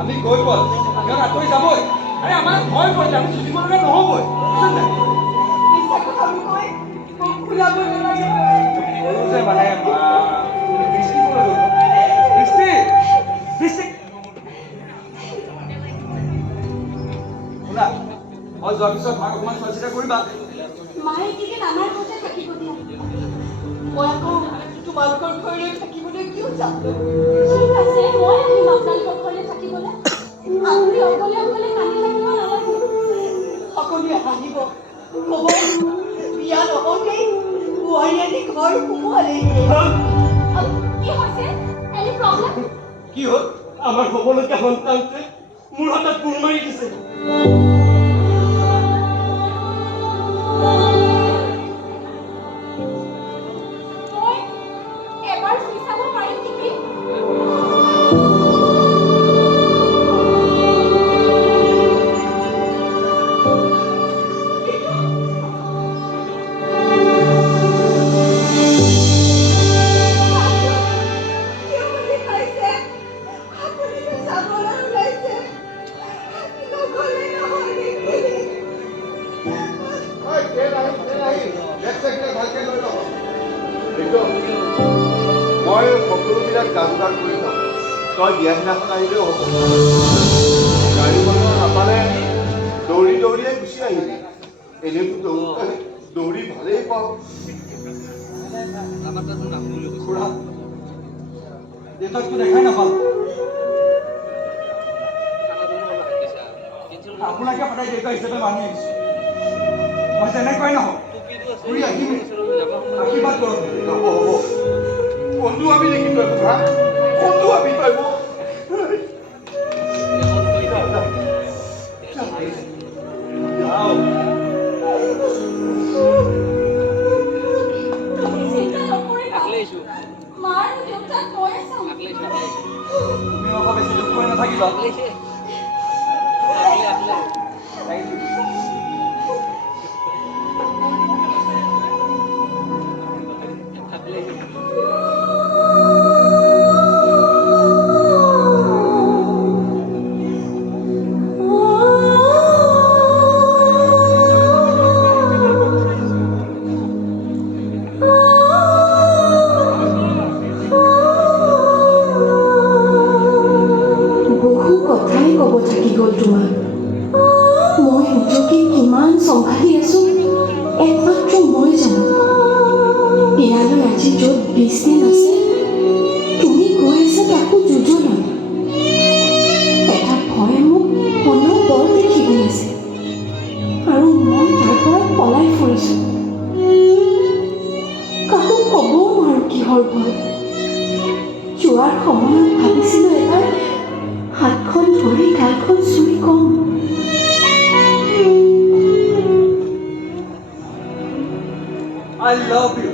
আমি গৈ গ'ল সিহঁত আঁতৰি যাবই আৰে আমাৰ ভয় কৰিলে আমি ছুটিব লগা নহ'বই বুজিছে নাই মিছা কথাবোৰ কৈ ফুলাব নালাগে কৰো যে মানে বৃষ্টি কলৈ গ'ল বৃষ্টি বৃষ্টি শুনা মই যোৱাৰ পিছত মাক অকণমান চোৱা চিতা কৰিবা মায়ে এইকেইদিন আমাৰ ঘৰতে থাকিব দিয়া মই আকৌ তোমালোকৰ ঘৰলৈ থাকিবলৈ কিয় যাম ঠিক আছে মই আহিম আপোনালোকৰ ঘৰলৈ থাকিবলৈ আপুনি অকলে অকলে কান্দি থাকিব নালাগে সকলোৱে আহিব ক'ব বিয়া নহওঁতেই বোৱাৰীজনী ঘৰ সোমোৱালেই কি হৈছে এনি প্ৰব্লেম কি হ'ল আমাৰ হ'বলগীয়া সন্তানটোৱে মোৰ হাতত কোৰ মাৰি দিছে মই এবাৰ চুই চাব পাৰিম নেকি মই সকলোবিলাক কাম কাজ কৰি থওঁ তই বিয়া দিনাখন আহিলেও হ'ব গাড়ী মটৰ নাপালে দৌৰি দৌৰিয়ে গুচি আহিবি এনেইতো দৌৰি ভালেই পাওঁ খুৰা দেউতাকতো দেখাই নাপালোঁ আপোনাকে সদায় দেউতা হিচাপে মানি আহিছোঁ মই যেনেকৈ নহওক ঘূৰি আহিমেই আশীৰ্বাদ কৰক হ'ব হ'ব কোনটো আমি দেখি তই কথা কোনটো আমি তই মোক চিন্তা নকৰিবা মাৰ দেউতাক ময়ে চাম তুমি অকল বেছি দুখ কৰি নাথাকিবা কথাই ক'ব থাকি গ'ল তোমাক মই নিজকে কিমান চম্ভালি আছো একমাত্ৰ মই জানো বিয়ালৈ আজি য'ত 20 দিন আছে তুমি গৈ আছা তাকো যোজনা এটা ভয়ে মোক অনবৰ দেখি গৈ আছে আৰু মই তাৰ পৰা পলাই ফুৰিছো কাকো ক'বও নোৱাৰো কিহৰ ভয় যোৱাৰ সময়ত ভাবিছিলো এবাৰ হাতখন ধৰি গালখন চুই কম I love you